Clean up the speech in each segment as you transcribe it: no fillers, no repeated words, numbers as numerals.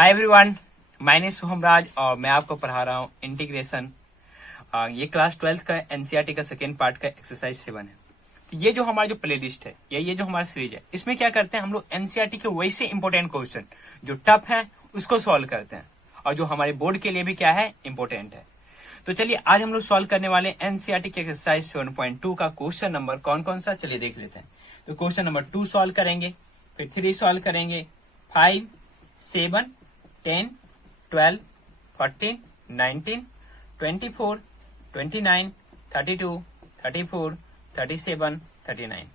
Hi everyone, my name Shubham Raj और मैं आपको पढ़ा रहा हूँ इंटीग्रेशन। ये क्लास 12 का एनसीईआरटी का सेकेंड पार्ट का एक्सरसाइज 7 है। तो ये जो हमारा जो प्लेलिस्ट है ये जो हमारा सीरीज है, इसमें क्या करते हैं हम लोग एनसीईआरटी के वैसे इंपॉर्टेंट क्वेश्चन जो टफ है उसको सॉल्व करते हैं और जो हमारे बोर्ड के लिए भी क्या है इंपॉर्टेंट है। तो चलिए आज हम लोग सॉल्व करने वाले एनसीईआरटी के एक्सरसाइज 7.2 का क्वेश्चन नंबर कौन कौन सा, चलिए देख लेते हैं। तो क्वेश्चन नंबर 2 सॉल्व करेंगे, फिर 3 सॉल्व करेंगे, 5, 7, 10, 12, 14, 19, 24, 29, 32, 34, 37, 39।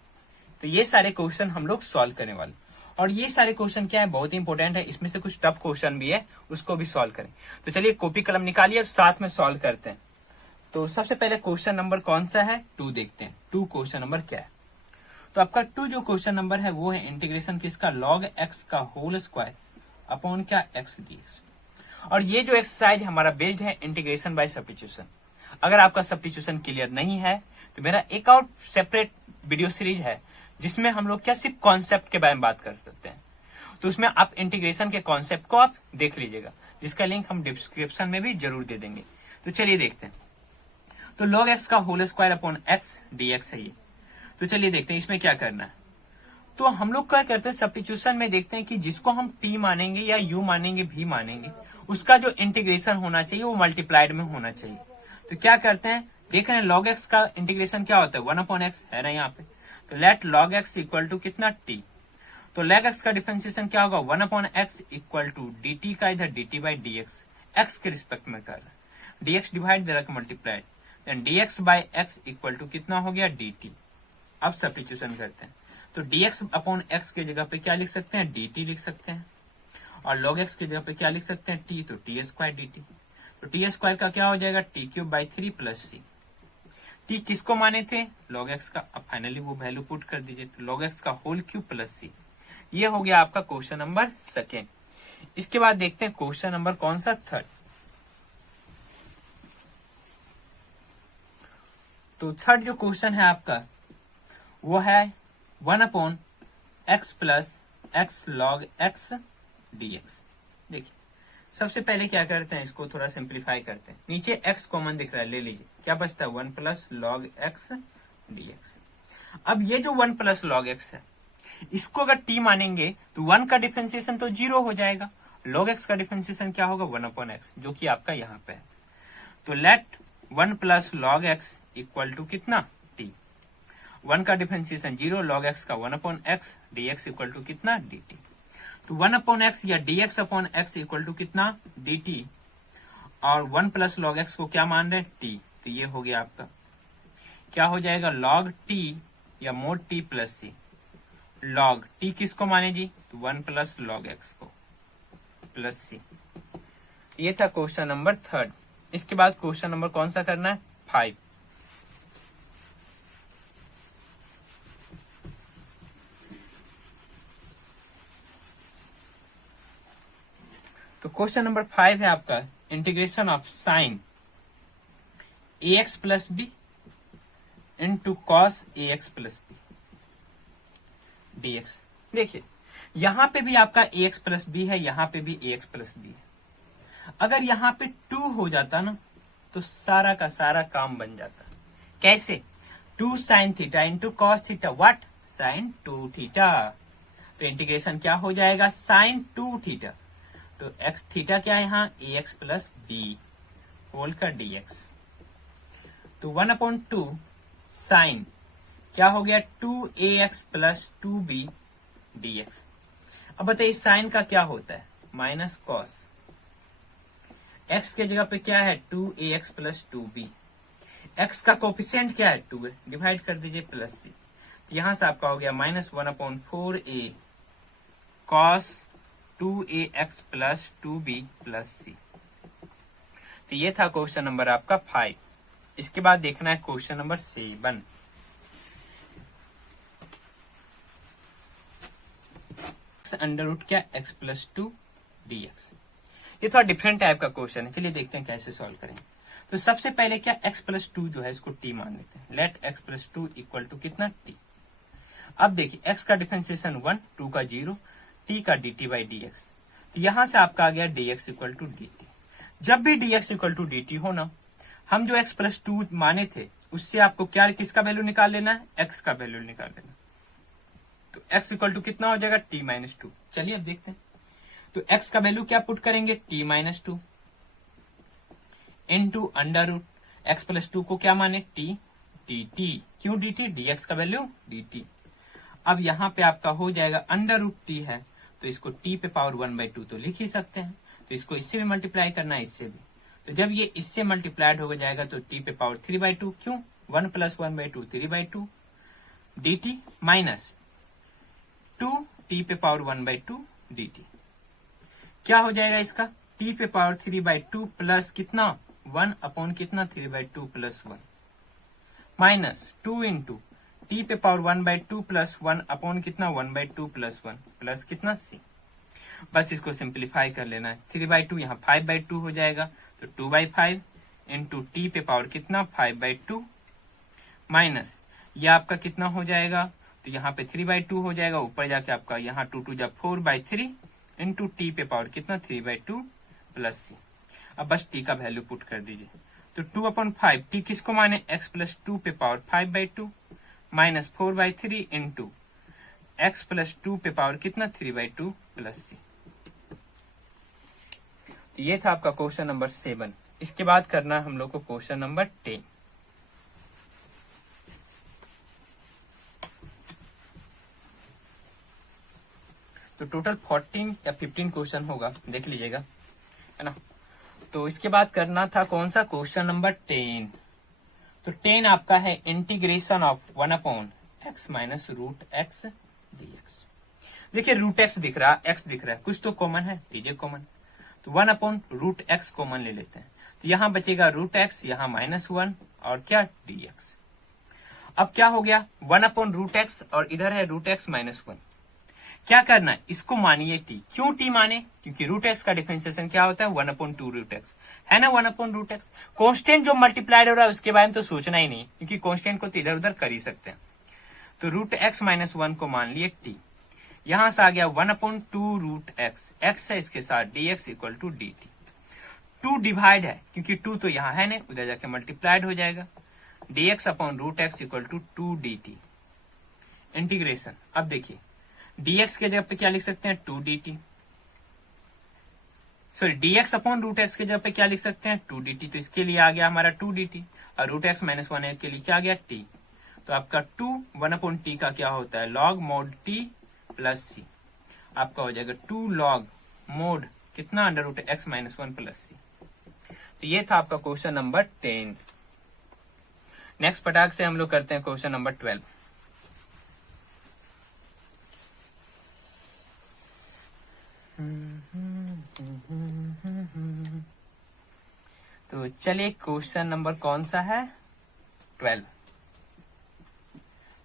तो ये सारे क्वेश्चन हम लोग सॉल्व करने वाले और ये सारे क्वेश्चन क्या है बहुत ही इंपॉर्टेंट है। इसमें से कुछ टफ क्वेश्चन भी है, उसको भी सॉल्व करें। तो चलिए कॉपी कलम निकालिए और साथ में सॉल्व करते हैं। तो सबसे पहले क्वेश्चन नंबर कौन सा है, 2 देखते हैं। 2 क्वेश्चन नंबर क्या है। तो आपका 2 जो क्वेश्चन नंबर है वो है इंटीग्रेशन किसका, log x का होल स्क्वायर अपॉन क्या x dx। और ये जो एक्सरसाइज हमारा बेस्ड है इंटीग्रेशन बाय सब्स्टिट्यूशन। अगर आपका सब्स्टिट्यूशन क्लियर नहीं है तो मेरा एक और सेपरेट वीडियो सीरीज है जिसमें हम लोग क्या सिर्फ कॉन्सेप्ट के बारे में बात कर सकते हैं। तो उसमें आप इंटीग्रेशन के कॉन्सेप्ट को आप देख लीजिएगा, जिसका लिंक हम डिस्क्रिप्शन में भी जरूर दे देंगे। तो चलिए देखते हैं। तो log x का whole square upon x dx है ये। तो चलिए देखते हैं इसमें क्या करना है। तो हम लोग क्या करते हैं सब्स्टिट्यूशन में देखते हैं कि जिसको हम t मानेंगे या u मानेंगे v मानेंगे उसका जो इंटीग्रेशन होना चाहिए वो मल्टीप्लाइड में होना चाहिए। तो क्या करते हैं, देख रहे हैं log x का इंटीग्रेशन क्या होता है 1/x है ना यहाँ पे। तो let log x equal to कितना t। तो log x का डिफरेंशिएशन क्या होगा 1/x इक्वल टू dt का इधर dt बाई dx, x के रिस्पेक्ट में कर रहा है, dx डिवाइड दे रहा है multiplied, then dx by x equal to कितना हो गया dt। अब सब्स्टिट्यूशन करते हैं तो dx अपॉन x के जगह पे क्या लिख सकते हैं dt लिख सकते हैं और log x की जगह पे क्या लिख सकते हैं t, तो t स्क्वायर dt। तो t स्क्वायर का क्या हो जाएगा t cube by 3 plus c। t किसको माने थे log x का, अब फाइनली वो वैल्यू पुट कर दीजिए। तो log x का होल क्यूब प्लस c, ये हो गया आपका क्वेश्चन नंबर 2। इसके बाद देखते हैं क्वेश्चन नंबर कौन सा 3। तो 3 जो क्वेश्चन है आपका वो है 1/x plus x log x dx। देखिए सबसे पहले क्या करते हैं, इसको थोड़ा सिंप्लीफाई करते हैं। नीचे x कॉमन दिख रहा है, ले लीजिए, क्या बचता है 1 प्लस log x dx। अब ये जो 1 प्लस log x है इसको अगर t मानेंगे तो 1 का डिफरेंशिएशन तो 0 हो जाएगा, log x का डिफरेंशिएशन क्या होगा 1/x, जो कि आपका यहाँ पे है। तो let 1 plus log x equal to कितना t। 1 का डिफरेंशिएशन 0, log x का 1/x, dx इक्वल टू कितना dt। तो 1/x या dx upon x equal to कितना dt और 1 प्लस log x को क्या मान रहे हैं t। तो ये हो गया आपका क्या हो जाएगा log t या mode t plus c। log t किसको माने जी, तो 1 प्लस log x को प्लस c। ये था क्वेश्चन नंबर 3। इसके बाद क्वेश्चन नंबर कौन सा करना है 5। तो क्वेश्चन नंबर 5 है आपका integration of sine ax plus B into cos ax plus B dx। देखिए यहां पे भी आपका ax प्लस बी है, यहां पे भी ax प्लस बी है। अगर यहाँ पे 2 हो जाता ना तो सारा का सारा काम बन जाता। कैसे, 2 sine theta into cos theta, what sine 2 theta. तो इंटीग्रेशन क्या हो जाएगा साइन 2 थीटा। तो x थीटा क्या है यहाँ ax प्लस बी होल का dx। तो 1/2 साइन क्या हो गया 2ax प्लस 2b dx। अब बताइए साइन का क्या होता है माइनस कॉस, x के जगह पे क्या है 2ax प्लस 2b, x का कोफिशिएंट क्या है 2 है, डिवाइड कर दीजिए प्लस c। तो यहां से आपका हो गया minus 1/4a cos 2ax plus 2b plus c। तो ये था क्वेश्चन नंबर आपका 5। इसके बाद देखना है क्वेश्चन नंबर 7। अंडर रूट क्या x प्लस 2 dx। ये थोड़ा डिफरेंट टाइप का क्वेश्चन है, चलिए देखते हैं कैसे सॉल्व करेंगे। तो सबसे पहले क्या x प्लस 2 जो है इसको t मान लेते हैं, let x plus 2 equal to कितना t। अब देखिए x का डिफरेंशिएशन 1, 2 का 0, t का dt बाई dx। यहां से आपका आ गया dx इक्वल टू dt। जब भी dx इक्वल टू dt हो ना, हम जो x प्लस 2 माने थे उससे आपको क्या किसका वैल्यू निकाल लेना है, x का वैल्यू निकाल लेना। तो x इक्वल टू कितना हो जाएगा, t माइनस 2। चलिए अब देखते हैं। तो x का वैल्यू क्या पुट करेंगे, t minus 2 into under root X plus 2 को क्या माने, t dt। क्यों dt, dx का वैल्यू dt। अब यहाँ पे आपका हो जाएगा अंडर रूट t है, तो इसको t पे पावर 1/2 तो लिख ही सकते हैं। तो इसको इससे भी मल्टीप्लाई करना है, इससे भी। तो जब ये इससे मल्टीप्लाइड हो जाएगा तो t पे पावर 3/2, क्यों 1 + 1/2 3/2 dt माइनस 2 t पे पावर 1/2 dt। क्या हो जाएगा इसका, t पे पावर 3/2 प्लस कितना 1 अपॉन कितना 3/2 प्लस 1 माइनस 2 इंटू टी पे पावर 1/2 प्लस 1 अपॉन कितना 1/2 प्लस 1 प्लस कितना c। बस इसको सिंप्लीफाई कर लेना है। 3/2 यहाँ 5/2 हो जाएगा, तो 2/5 इंटू टी पे पावर कितना 5/2 माइनस ये आपका कितना हो जाएगा, तो यहाँ पे 3/2 हो जाएगा, ऊपर जाके आपका यहाँ 2 2 जा 4/3 इंटू टी पे पावर कितना 3/2 प्लस c। अब बस t का वैल्यू पुट कर दीजिए। तो 2/5 t किसको माने, x प्लस 2 पे power 5/2 minus 4/3 into x plus 2 पे पावर कितना 3/2 प्लस c। ये था आपका क्वेश्चन नंबर 7। इसके बाद करना हम लोग को क्वेश्चन नंबर 10। तो टोटल 14 या 15 क्वेश्चन होगा, देख लीजिएगा, है ना। तो इसके बाद करना था कौन सा, क्वेश्चन नंबर 10। तो 10 आपका है integration of 1/x minus root X dx। देखिए रूट एक्स दिख रहा है, एक्स दिख रहा है, कुछ तो कॉमन है, लीजिए कॉमन। तो 1/√x कॉमन ले लेते हैं, तो यहां बचेगा रूट एक्स, यहाँ -1 और क्या dx। अब क्या हो गया 1/√x और इधर है रूट एक्स -1। क्या करना है, इसको मानिए t। क्यों t माने, क्योंकि रूट एक्स का डिफरेंशिएशन क्या होता है 1/2√x, है ना 1/√x। कांस्टेंट जो मल्टीप्लाइड हो रहा है उसके बारे में तो सोचना ही नहीं, क्योंकि कांस्टेंट को तो इधर उधर कर ही सकते हैं। तो रूट एक्स -1 को मान लिए t, यहां से आ गया 1/2√x, x है इसके साथ dx equal to dt। 2 divide है, क्योंकि 2 तो यहाँ है नहीं, उधर जाके मल्टीप्लाइड हो जाएगा, dx/√x equal to 2 dt। Integration, अब देखिए dx के जगह पे क्या लिख सकते हैं 2 dt, सॉरी dx/√x के जगह पे क्या लिख सकते हैं 2 dt। तो इसके लिए आ गया हमारा 2 dt, और रूट एक्स -1 के लिए क्या आ गया t। तो आपका 2 1/t का क्या होता है log mod t plus c, आपका हो जाएगा 2 log mod कितना √x -1 प्लस c। तो ये था आपका क्वेश्चन नंबर 10। नेक्स्ट पटाख से हम लोग करते हैं क्वेश्चन नंबर 12। तो चलिए क्वेश्चन नंबर कौन सा है 12।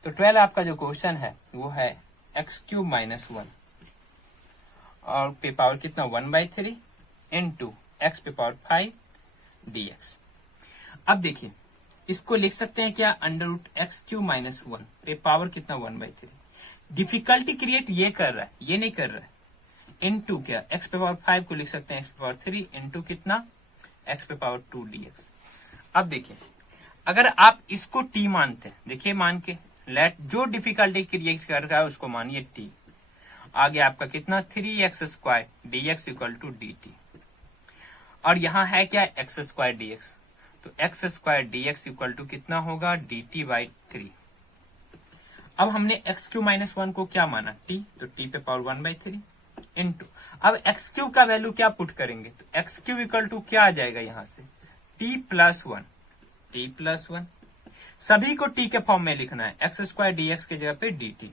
तो 12 आपका जो क्वेश्चन है वो है x³ - 1 और पे पावर कितना 1/3 इंटू एक्स पे पावर 5 dx। अब देखिए इसको लिख सकते हैं क्या √x³ - 1 पे पावर कितना 1/3। डिफिकल्टी क्रिएट ये कर रहा है, ये नहीं कर रहा है। इंटू क्या x पे पावर 5 को लिख सकते हैं x पे पावर 3 इंटू कितना x पे पावर 2 dx। अब देखिए अगर आप इसको t मानते हैं, देखिए मान के लेट जो डिफिकल्टी क्रिएट कर रहा है उसको मानिए t। आगे आपका कितना 3x² dx equal to dt, और यहाँ है क्या x² dx, तो x² dx इक्वल टू कितना होगा dt/3। अब हमने x³ - 1 को क्या माना t, तो t पे पावर 1/3 इंटू, अब x³ का वैल्यू क्या पुट करेंगे, तो x³ इक्वल टू क्या आ जाएगा यहाँ से t+1। सभी को t के फॉर्म में लिखना है, x² dx के जगह पे dt।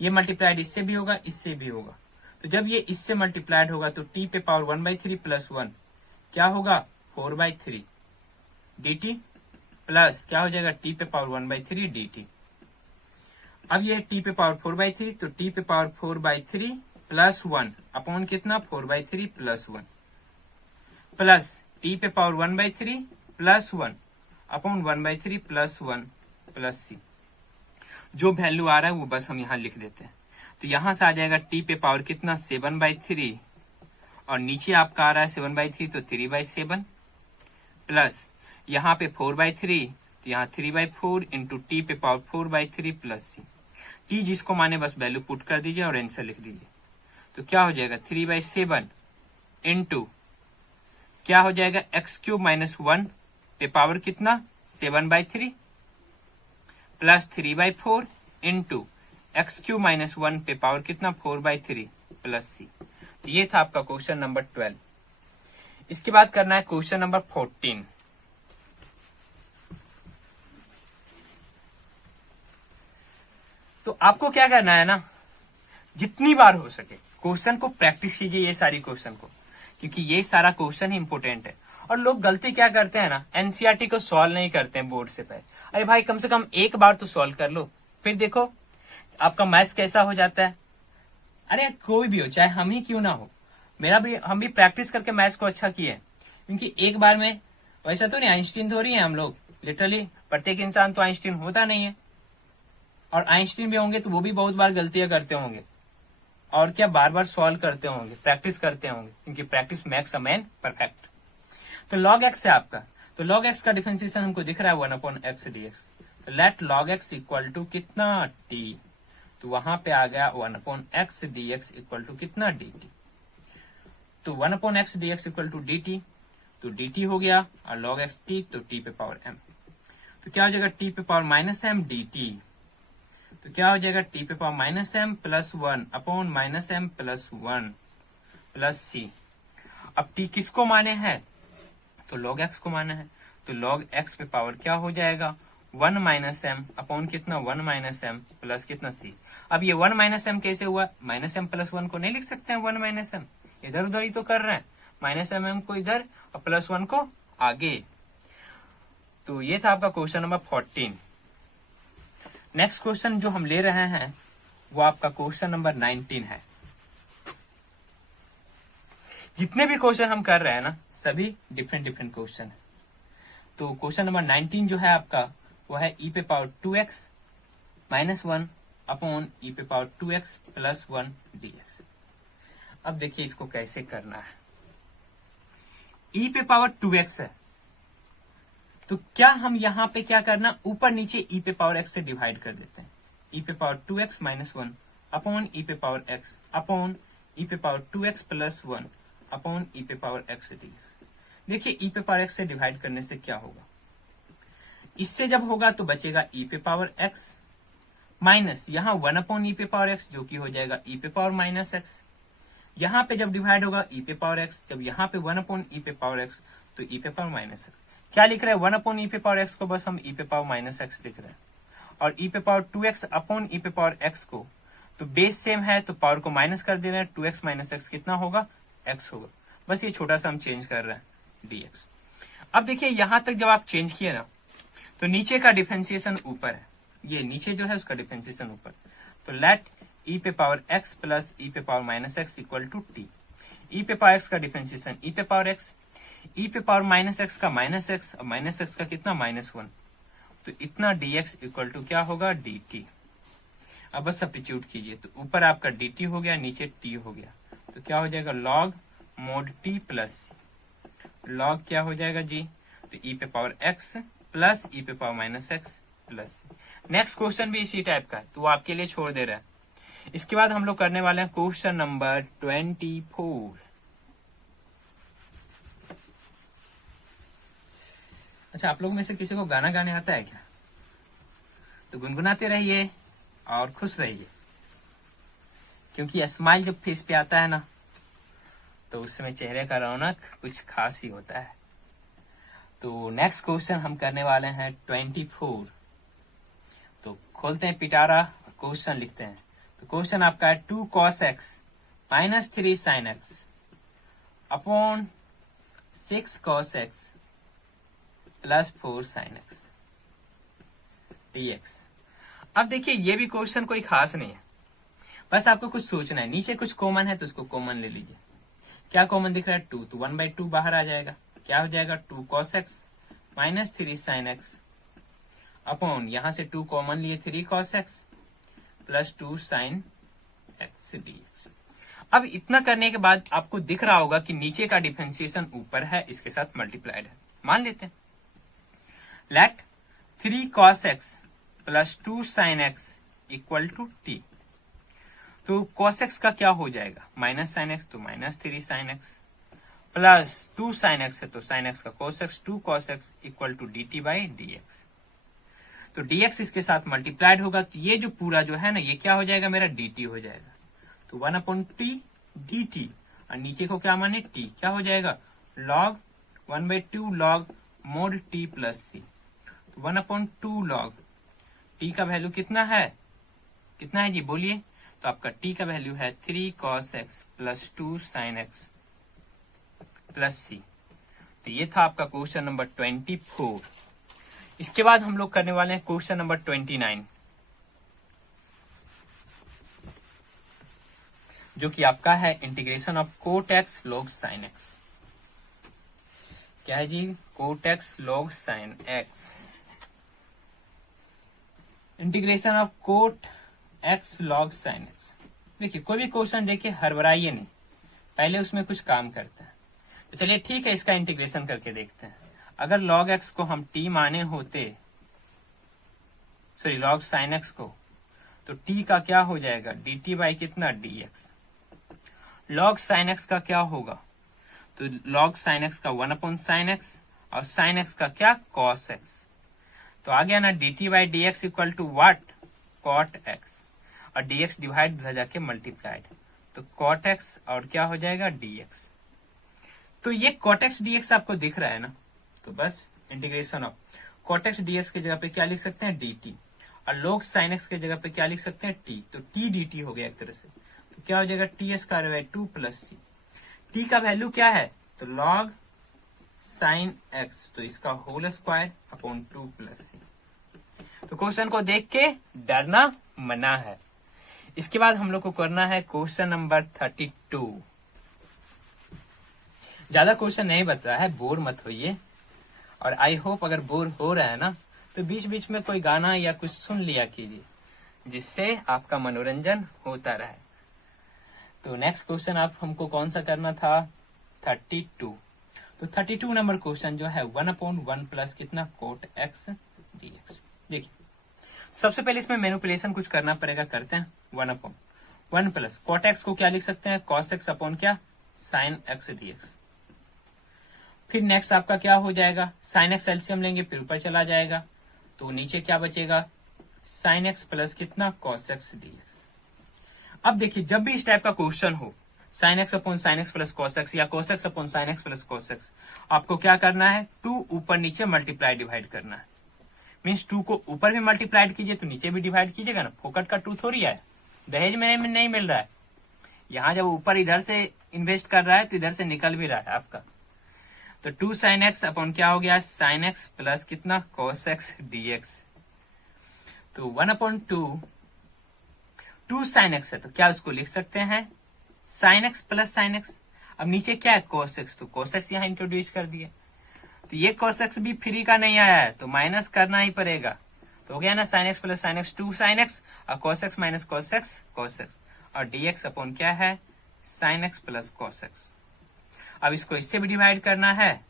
ये मल्टीप्लाइड इससे भी होगा, इससे भी होगा। तो जब ये इससे मल्टीप्लाइड होगा तो t पे पावर 1/3 प्लस 1 क्या होगा 4/3 dt प्लस क्या हो जाएगा t पे पावर 1/3 dt। अब ये t पे पावर 4/3, तो t पे पावर 4/3 प्लस 1 अपॉन कितना 4/3 प्लस 1 प्लस t पे power 1/3 plus 1 upon 1/3 plus 1 plus c। जो वैल्यू आ रहा है वो बस हम यहाँ लिख देते हैं। तो यहाँ से आ जाएगा t पे पावर कितना 7/3 और नीचे आपका आ रहा है 7/3 तो 3/7 प्लस यहाँ पे 4/3 तो यहाँ 3/4 इंटू टी पे पावर 4/3 प्लस सी। टी जिसको माने बस वैल्यू पुट कर दीजिए और आंसर लिख दीजिए। तो क्या हो जाएगा 3/7 इंटू क्या हो जाएगा x³ - 1 पे पावर कितना 7/3 प्लस 3/4 इंटू x³ - 1 पे पावर कितना 4/3 प्लस सी। तो ये था आपका क्वेश्चन नंबर 12। इसके बाद करना है क्वेश्चन नंबर 14। तो आपको क्या करना है ना, जितनी बार हो सके क्वेश्चन को प्रैक्टिस कीजिए, ये सारी क्वेश्चन को, क्योंकि ये सारा क्वेश्चन ही इंपोर्टेंट है। और लोग गलती क्या करते हैं ना, एनसीईआरटी को सॉल्व नहीं करते हैं बोर्ड से पहले। अरे भाई कम से कम एक बार तो सॉल्व कर लो, फिर देखो आपका मैथ्स कैसा हो जाता है। अरे कोई भी हो, चाहे हम ही क्यों ना हो, हम भी प्रैक्टिस करके मैथ्स को अच्छा किए, क्योंकि एक बार में वैसा तो नहीं आइंस्टीन थोड़ी है हम लोग। लिटरली प्रत्येक इंसान तो आइंस्टीन होता नहीं है, और आइंस्टीन भी होंगे तो वो भी बहुत बार गलतियां करते होंगे, और क्या बार बार सॉल्व करते होंगे, प्रैक्टिस करते होंगे, क्योंकि practice makes a man perfect. तो log x है आपका, तो log x का डिफरेंशिएशन हमको दिख रहा है 1/x dx। तो let log x equal to कितना t, तो वहां पे आ गया 1/x dx इक्वल टू कितना dt। तो 1/x dx equal to dt, तो dt हो गया, और log x t तो t पे पावर m। तो क्या हो जाएगा t पे पावर -m dt, तो क्या हो जाएगा t पे power -m plus 1/-m plus 1 plus c। अब t किसको माने हैं, तो log x को माना है, तो log x पे पावर क्या हो जाएगा 1 - m कितना 1 - m प्लस कितना c। अब ये 1 - m कैसे हुआ, -m प्लस 1 को नहीं लिख सकते हैं 1 - m, इधर उधर ही तो कर रहे हैं, -m को इधर और प्लस 1 को आगे। तो ये था आपका क्वेश्चन नंबर 14। नेक्स्ट क्वेश्चन जो हम ले रहे हैं वो आपका क्वेश्चन नंबर 19 है। जितने भी क्वेश्चन हम कर रहे हैं ना, सभी डिफरेंट क्वेश्चन है। तो क्वेश्चन नंबर 19 जो है आपका वो है e पे पावर 2x - 1 अपॉन e पे पावर 2x प्लस 1 dx। अब देखिए इसको कैसे करना है। e पे पावर 2x है, तो क्या हम यहाँ पे क्या करना, ऊपर नीचे e पे पावर x से डिवाइड कर देते हैं। e पे पावर 2x - 1 अपॉन e पे पावर x अपॉन e पे power 2x plus 1 upon e पे पावर x dx। देखिए e पे पावर x से डिवाइड करने से क्या होगा, इससे जब होगा तो बचेगा e पे पावर x माइनस यहाँ 1/e पे पावर x जो कि हो जाएगा e पे पावर -x। यहाँ पे जब डिवाइड होगा e पे पावर x, जब यहाँ पे 1/e पे पावर x तो e पे पावर -x। क्या लिख रहे हैं 1/e पे पावर x को बस हम e पे पावर -x लिख रहे हैं, और e पे पावर 2x अपॉन e पे पावर x को तो बेस सेम है तो पावर को माइनस कर दे रहे हैं, 2x - x कितना होगा x होगा। बस ये छोटा सा हम चेंज कर रहे हैं dx। अब देखिए यहां तक जब आप चेंज किए ना, तो नीचे का डिफरेंशिएशन ऊपर है, ये नीचे जो है उसका डिफरेंशिएशन ऊपर। तो लेट e पे पावर x प्लस e पे power -x equal to t। e पे पावर x का डिफरेंशिएशन e पे पावर x, e पे पावर -x का -x और -x का कितना -1, तो इतना dx इक्वल टू क्या होगा dt। अब बस सब्स्टिट्यूट कीजिए, तो ऊपर आपका dt हो गया, नीचे t हो गया, तो क्या हो जाएगा log mod t plus log क्या हो जाएगा जी, तो e पे पावर x प्लस e पे power -x plus. Next question भी इसी टाइप का है, तो वो आपके लिए छोड़ दे रहा है। इसके बाद हम लोग करने वाले हैं क्वेश्चन नंबर 24। अच्छा, आप लोग में से किसी को गाना गाने आता है क्या? तो गुनगुनाते रहिए और खुश रहिए, क्योंकि स्माइल जब फेस पे आता है ना, तो उस समय चेहरे का रौनक कुछ खास ही होता है। तो नेक्स्ट क्वेश्चन हम करने वाले हैं 24। तो खोलते हैं पिटारा, क्वेश्चन लिखते हैं। तो क्वेश्चन आपका है 2 cos x - 3 sin x upon 6 cos x plus 4 sin x dx। अब देखिए ये भी क्वेश्चन कोई खास नहीं है, बस आपको कुछ सोचना है। नीचे कुछ कॉमन है तो उसको कॉमन ले लीजिए। क्या कॉमन दिख रहा है 2, तो 1/2 बाहर आ जाएगा। क्या हो जाएगा 2 cos x - 3 sin x upon यहां से 2 कॉमन लिए 3 cos x plus 2 sin x dx। अब इतना करने के बाद आपको दिख रहा होगा कि नीचे का डिफरेंशिएशन ऊपर है, इसके साथ मल्टीप्लाइड है। मान लेते हैं let 3 cos x plus 2 sin x equal to t। तो cos x का क्या हो जाएगा, माइनस sin x, तो minus 3 sin x plus 2 sin x है तो sin x का cos x, 2 cos x equal to dt by dx। तो dx इसके साथ मल्टीप्लाइड होगा, तो ये जो पूरा जो है ना ये क्या हो जाएगा, मेरा dt हो जाएगा। तो 1/t dt, और नीचे को क्या माने t, क्या हो जाएगा log 1/2 log mod t plus c। तो 1/2 log t का वैल्यू कितना है, कितना है जी बोलिए। तो आपका t का वैल्यू है 3 cos x plus 2 sin x plus c। तो ये था आपका क्वेश्चन नंबर 24। इसके बाद हम लोग करने वाले हैं क्वेश्चन नंबर 29, जो कि आपका है integration of cot X log sin x। क्या है जी, cot X log sin x, integration of cot X log sin x। देखिए कोई भी क्वेश्चन देखिए हड़बड़ाइए नहीं, पहले उसमें कुछ काम करता है। तो चलिए ठीक है, इसका इंटीग्रेशन करके देखते हैं। अगर log x को हम t माने होते, सॉरी log sin x को, तो t का क्या हो जाएगा dt बाई कितना dx। log sin x का क्या होगा, तो log sin x का 1/sin x और sin x का क्या cos x। तो आ गया ना dt by dx equal to what, cot x, और dx डिवाइड इधर जाके मल्टीप्लाइड, तो cot x और क्या हो जाएगा dx। तो ये cot x dx आपको दिख रहा है ना, तो बस integration of cot x dx की जगह पे क्या लिख सकते हैं dt, और log sin x की जगह पे क्या लिख सकते हैं t, तो t dt हो गया एक तरह से। तो क्या हो जाएगा T square by 2 plus C. t का वैल्यू क्या है, तो log sin x, तो इसका whole square upon 2 plus C. तो क्वेश्चन को देख के डरना मना है। इसके बाद हम लोग को करना है क्वेश्चन नंबर 32। ज्यादा क्वेश्चन नहीं बच रहा है, बोर मत होइए, और आई होप अगर बोर हो रहा है ना तो बीच बीच में कोई गाना या कुछ सुन लिया कीजिए, जिससे आपका मनोरंजन होता रहे। तो नेक्स्ट क्वेश्चन आप हमको कौन सा करना था, 32। तो 32 नंबर क्वेश्चन जो है 1/1 प्लस कितना कोट एक्स dx। देखिए सबसे पहले इसमें मैनिपुलेशन कुछ करना पड़ेगा, करते हैं। 1/1 प्लस कोट एक्स को क्या लिख सकते हैं, cos x अपॉन क्या sin x dx। फिर नेक्स्ट आपका क्या हो जाएगा, sin x एलसीएम लेंगे फिर ऊपर चला जाएगा, तो नीचे क्या बचेगा sin x प्लस कितना cos x dx। अब देखिए जब भी इस टाइप का क्वेश्चन हो, sin x upon sin x plus cos x या cos x upon sin x plus cos x, आपको क्या करना है, 2 ऊपर नीचे मल्टीप्लाई डिवाइड करना है। मीन्स 2 को ऊपर भी मल्टीप्लाइड कीजिए तो नीचे भी डिवाइड कीजिएगा ना, फोकट का 2 थोड़ी है, दहेज में नहीं मिल रहा है। यहाँ जब ऊपर इधर से इन्वेस्ट कर रहा है तो इधर से निकल भी रहा है आपका। तो 2 sin x अपॉन क्या हो गया sin x प्लस कितना cos x dx। तो 1/2 2 sin x है तो क्या उसको लिख सकते हैं sin x plus sin x। अब नीचे क्या है cos x, तो cos x यहाँ इंट्रोड्यूस कर दिए, तो ये cos x भी फ्री का नहीं आया है तो माइनस करना ही पड़ेगा। तो हो गया ना sin x plus sin x 2 sin x और cos x minus cos x और dx अपॉन क्या है sin x plus cos x। अब इसको इससे भी डिवाइड करना है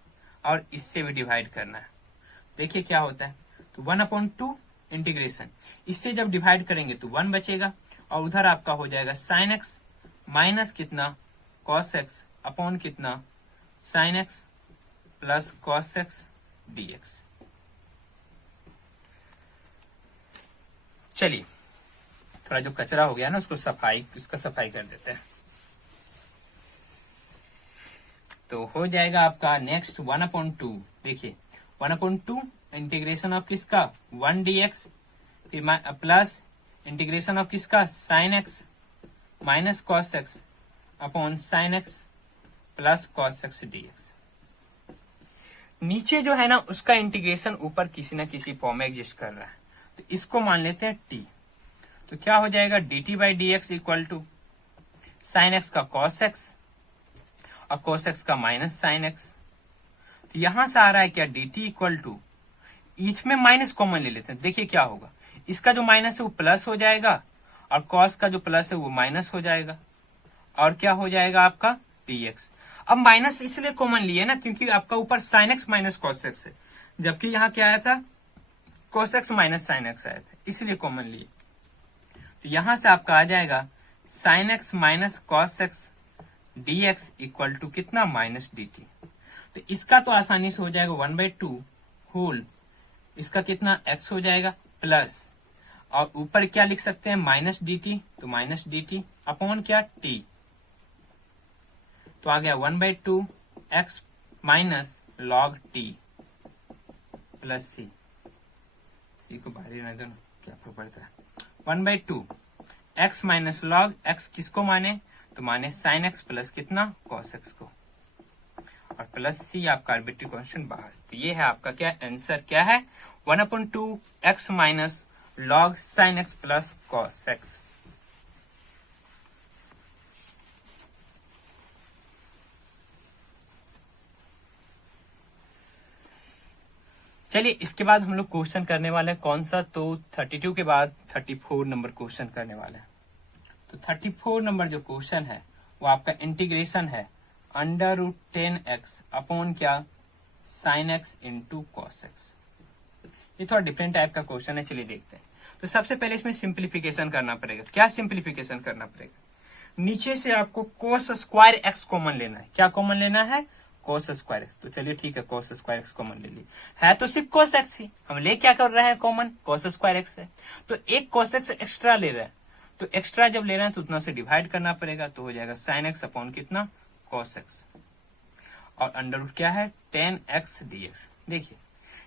और इससे भी डिवाइड करना है, देखिए क्या होता है। तो 1/2 इंटीग्रेशन, इससे जब डिवाइड करेंगे तो 1 बचेगा और उधर आपका हो जाएगा sin x माइनस कितना cos x अपॉन कितना sin x plus cos x dx। चलिए थोड़ा जो कचरा हो गया ना उसका सफाई कर देते हैं। तो हो जाएगा आपका नेक्स्ट 1/2। देखिए 1/2 इंटीग्रेशन ऑफ किसका 1 dx प्लस इंटीग्रेशन ऑफ किसका sin x minus cos x upon sin x plus cos x dx। नीचे जो है ना उसका इंटीग्रेशन ऊपर किसी न किसी फॉर्म में एग्जिस्ट कर रहा है, तो इसको मान लेते हैं t। तो क्या हो जाएगा dt by dx equal to sin x का cos x और cos x का माइनस sin x। तो यहां से आ रहा है क्या dt इक्वल टू, ईच में माइनस कॉमन ले लेते हैं, देखिए क्या होगा, इसका जो माइनस है वो प्लस हो जाएगा और cos का जो प्लस है वो माइनस हो जाएगा और क्या हो जाएगा आपका dx। अब माइनस इसलिए कॉमन लिए ना क्योंकि आपका ऊपर sin x minus cos x है, जबकि यहाँ क्या आया था cos x minus sin x आया था, इसलिए कॉमन लिए। तो यहां से आपका आ जाएगा sin x minus cos x dx equal to कितना माइनस dt। तो इसका तो आसानी से हो जाएगा 1/2 होल, इसका कितना x हो जाएगा प्लस, और ऊपर क्या लिख सकते हैं माइनस dt, तो माइनस dt अपॉन क्या t, तो आ गया 1/2 x minus log t plus C को बाहर ही नजर क्या पड़ता है 1/2 x माइनस log x किसको माने, तो माने sin x प्लस कितना cos x को, और प्लस सी आपका आर्बिट्री कांस्टेंट बाहर। तो ये है आपका क्या आंसर, क्या है 1/2 x minus log sin x plus cos x। चलिए इसके बाद हम लोग क्वेश्चन करने वाले हैं कौन सा, तो 32 के बाद 34 नंबर क्वेश्चन करने वाले हैं। तो 34 नंबर जो क्वेश्चन है वो आपका इंटीग्रेशन है √10x अपॉन क्या sin x into cos x। ये थोड़ा डिफरेंट टाइप का क्वेश्चन है, चलिए देखते हैं। तो सबसे पहले इसमें सिंप्लीफिकेशन करना पड़ेगा। क्या सिंप्लीफिकेशन करना पड़ेगा, नीचे से आपको cos स्क्वायर x कॉमन लेना है। क्या कॉमन लेना है, cos स्क्वायर x। तो चलिए ठीक है, cos स्क्वायर x कॉमन ले ली, है तो सिर्फ cos x ही, हम ले क्या कर रहे हैं कॉमन, cos स्क्वायर x है। तो एक cos x एक्स्ट्रा ले रहे हैं, तो एक्स्ट्रा जब ले रहे हैं तो उतना से डिवाइड करना पड़ेगा, तो हो जाएगा sin x अपॉन कितना cos x, और अंडर रूट क्या है 10x dx। देखिए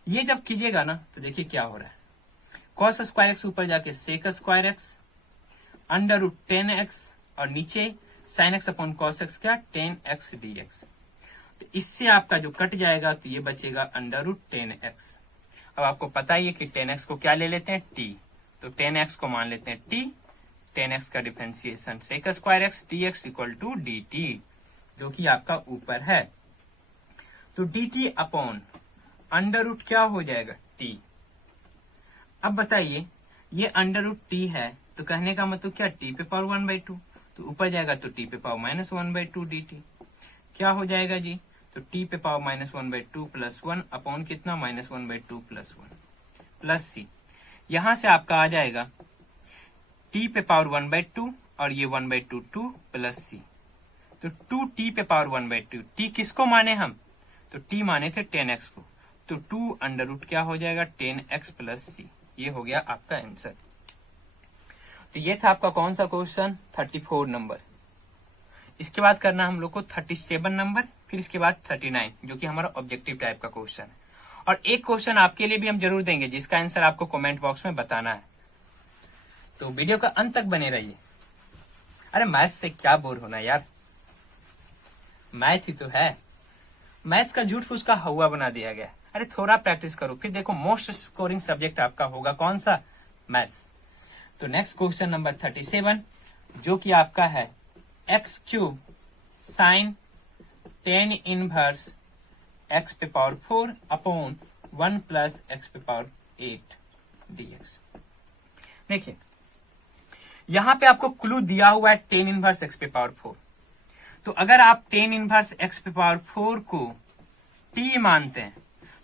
ये जब कीजिएगा ना तो देखिए क्या हो रहा है, cos स्क्वायर x ऊपर जाके sec square x under root 10x, और नीचे sin x upon cos x क्या 10x dx। तो इससे आपका जो कट जाएगा तो ये बचेगा अंडर रूट 10x। अब आपको पता ही है कि 10x को क्या ले लेते हैं t, तो 10x को मान लेते हैं t, 10x का differentiation sec square x dx equal to dt, जो कि आपका ऊपर है। तो dt अपॉन अंडर रूट क्या हो जाएगा t। अब बताइए ये अंडर रूट t है, तो कहने का मतलब क्या t पे पावर 1/2, तो ऊपर जाएगा तो t पे पावर माइनस 1/2 dt। क्या हो जाएगा जी, तो t पे पावर माइनस 1/2 प्लस 1 अपॉन कितना माइनस 1/2 प्लस 1 प्लस c। यहां से आपका आ जाएगा t पे पावर 1/2 और ये 1/2 2 प्लस c, तो 2t पे पावर 1/2, t किसको माने हम, तो t माने थे 10x को, तो 2 अंडर रूट क्या हो जाएगा 10x प्लस c। ये हो गया आपका आंसर। तो ये था आपका कौन सा क्वेश्चन 34 नंबर। इसके बाद करना हम लोग को 37 नंबर, फिर इसके बाद 39 जो कि हमारा ऑब्जेक्टिव टाइप का क्वेश्चन है। और एक क्वेश्चन आपके लिए भी हम जरूर देंगे जिसका आंसर आपको कमेंट बॉक्स में बताना है, तो वीडियो का अंत तक बने रहिए। अरे मैथ से क्या बोर होना यार, मैथ ही तो है, मैथ्स का झूठ फूस का हवा बना दिया गया। अरे थोड़ा प्रैक्टिस करो, फिर देखो मोस्ट स्कोरिंग सब्जेक्ट आपका होगा कौन सा, मैथ्स। तो नेक्स्ट क्वेश्चन नंबर 37 जो कि आपका है x cube sign 10 inverse x पे पावर 4 अपॉन 1 प्लस x पे पावर 8 dx। देखिए यहां पे आपको क्लू दिया हुआ है 10 इनवर्स x पे पावर 4, तो अगर आप 10 इनवर्स x पे पावर 4 को t मानते हैं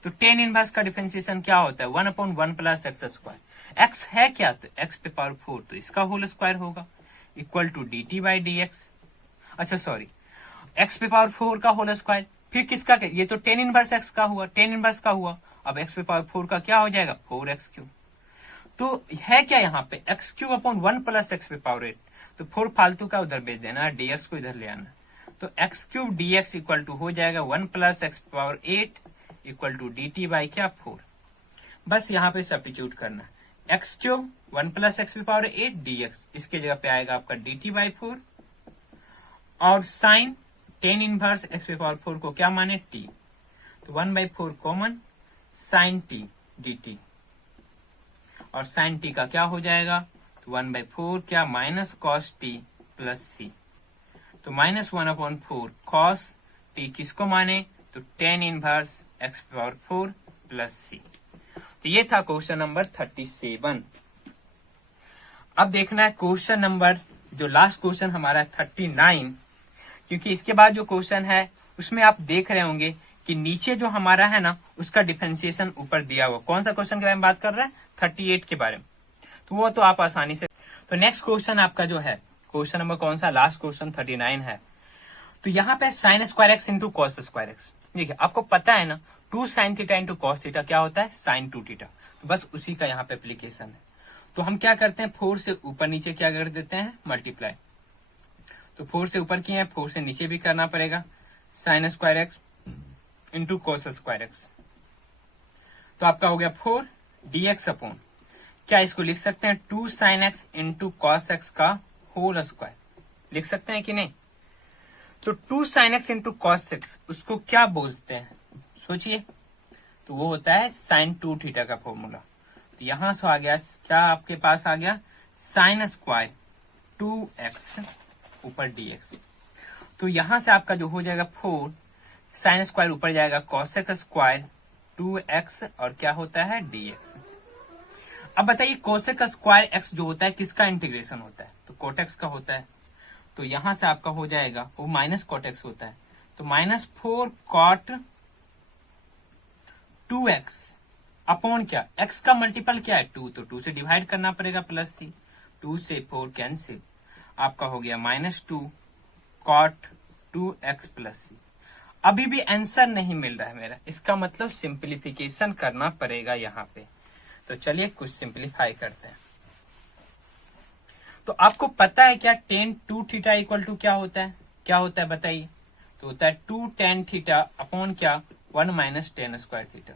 तो 10 इनवर्स का डिफरेंशिएशन क्या होता है 1/1 प्लस x स्क्वायर। x है क्या, तो x पे पावर 4 तो इसका होल स्क्वायर होगा equal to dt by dx। अच्छा सॉरी, x पे पावर 4 का होल स्क्वायर, फिर किसका, ये तो 10 इनवर्स x का हुआ, 10 इनवर्स का हुआ, अब x पे पावर 4 का क्या हो जाएगा 4x क्यूब। तो है क्या यहाँ पे x cube upon 1 plus x पे पावर 8, तो 4 फालतू का उधर भेज देना, dx को इधर ले आना, तो x cube dx equal to हो जाएगा 1 प्लस x पे power 8 equal to dt by क्या 4। बस यहाँ पे सब्स्टिट्यूट करना, x क्यूब 1 प्लस x पे पावर 8 dx, इसके जगह पे आएगा आपका dt बाई 4, और साइन 10 इनवर्स x पे पावर 4 को क्या माने t, तो 1/4 कॉमन साइन t dt, और साइन t का क्या हो जाएगा, तो 1/4 क्या minus cos t plus c, तो माइनस 1/4 कॉस t किसको माने, तो 10 इनवर्स x पे पावर 4 प्लस c। तो ये था क्वेश्चन नंबर 37। अब देखना है क्वेश्चन नंबर जो लास्ट क्वेश्चन हमारा 39, क्योंकि इसके बाद जो क्वेश्चन है उसमें आप देख रहे होंगे कि नीचे जो हमारा है ना उसका डिफरेंशिएशन ऊपर दिया हुआ। कौन सा क्वेश्चन के बारे में बात कर रहा है? 38 के बारे में। तो वो तो आप आसानी से। तो नेक्स्ट क्वेश्चन आपका जो है क्वेश्चन नंबर कौन सा? लास्ट क्वेश्चन 39 है। तो यहाँ पे sine square X into cos square X. देखिए आपको पता है ना 2 sine theta into cos theta क्या होता है? Sine 2 theta. तो बस उसी का यहाँ पे एप्लीकेशन है। तो हम क्या करते हैं, 4 से ऊपर नीचे क्या कर देते हैं? मल्टीप्लाई। तो 4 से ऊपर किए हैं, 4 से नीचे भी करना पड़ेगा। Sign square X into cos square x, तो आपका हो गया 4 dx अपॉन, क्या इसको लिख सकते हैं 2 sine x into cos x का होल स्क्वायर, लिख सकते हैं कि नहीं? तो 2 sine x into cos x उसको क्या बोलते हैं सोचिए? तो वो होता है साइन 2 थीटा का फॉर्मूला। तो यहां से आ गया, क्या आपके पास आ गया? साइन स्क्वायर 2x ऊपर dx। तो यहां से आपका जो हो जाएगा 4 साइन स्क्वायर ऊपर जाएगा कॉसेक स्क्वायर 2x और क्या होता है? dx। अब बताइए कोसेक स्क्वायर x जो होता है किसका इंटीग्रेशन होता है? तो कोटेक्स का होता है। तो यहां से आपका हो जाएगा, वो माइनस कोटेक्स होता है, तो -4 कॉट 2x अपॉन क्या? x का मल्टीपल क्या है? 2, तो 2 से डिवाइड करना पड़ेगा प्लस थी, 2 से 4 कैंसिल, आपका हो गया -2 कॉट 2x प्लस c। अभी भी आंसर नहीं मिल रहा है मेरा, इसका मतलब सिंप्लीफिकेशन करना पड़ेगा यहाँ पे। तो चलिए कुछ सिंप्लीफाई करते हैं। तो आपको पता है क्या tan 2 थीटा इक्वल टू क्या होता है? क्या होता है बताइए? तो होता है 2 tan थीटा अपॉन क्या? 1 माइनस tan स्क्वायर थीटा।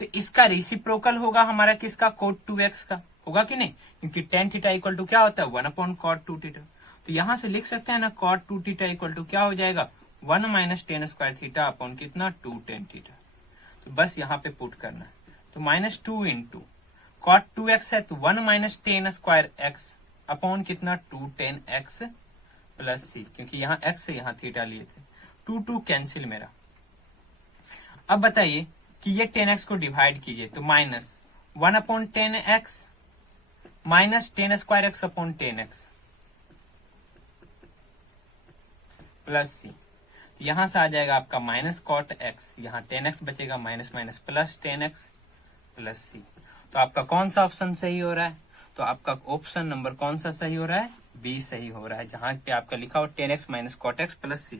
तो इसका रेसिप्रोकल होगा हमारा किसका? cot 2x का होगा कि नहीं? क्योंकि tan थीटा इक्वल टू क्या होता है? 1 अपॉन cot 2 थीटा। तो यहां से लिख सकते हैं ना cot 2 थीटा इक्वल टू क्या हो जाएगा? 1 minus tan square theta upon कितना? 2 tan थीटा। तो बस यहाँ पे पुट करना है। तो -2 इंटू cot 2x है तो 1 minus tan square x upon कितना? 2 tan x प्लस c, क्योंकि यहाँ x से यहाँ थीटा लिए थे, 2 कैंसिल मेरा। अब बताइए कि ये tan x को डिवाइड कीजिए तो -1 upon tan x minus tan square x upon tan x plus c। यहां से आ जाएगा आपका माइनस कॉट x, यहाँ tan x बचेगा, minus minus plus tan x plus c। तो आपका कौन सा ऑप्शन सही हो रहा है? तो आपका ऑप्शन नंबर कौन सा सही हो रहा है? बी सही हो रहा है, जहां पे आपका लिखा हो tan x minus cot x plus c।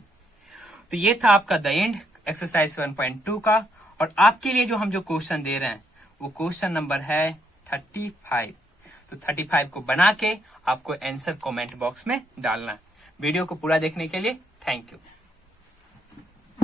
तो ये था आपका द एंड एक्सरसाइज 1.2 का। और आपके लिए जो हम जो क्वेश्चन दे रहे हैं वो क्वेश्चन नंबर है 35। तो 35 को बना के आपको आंसर कमेंट बॉक्स में डालना है। वीडियो को पूरा देखने के लिए थैंक यू।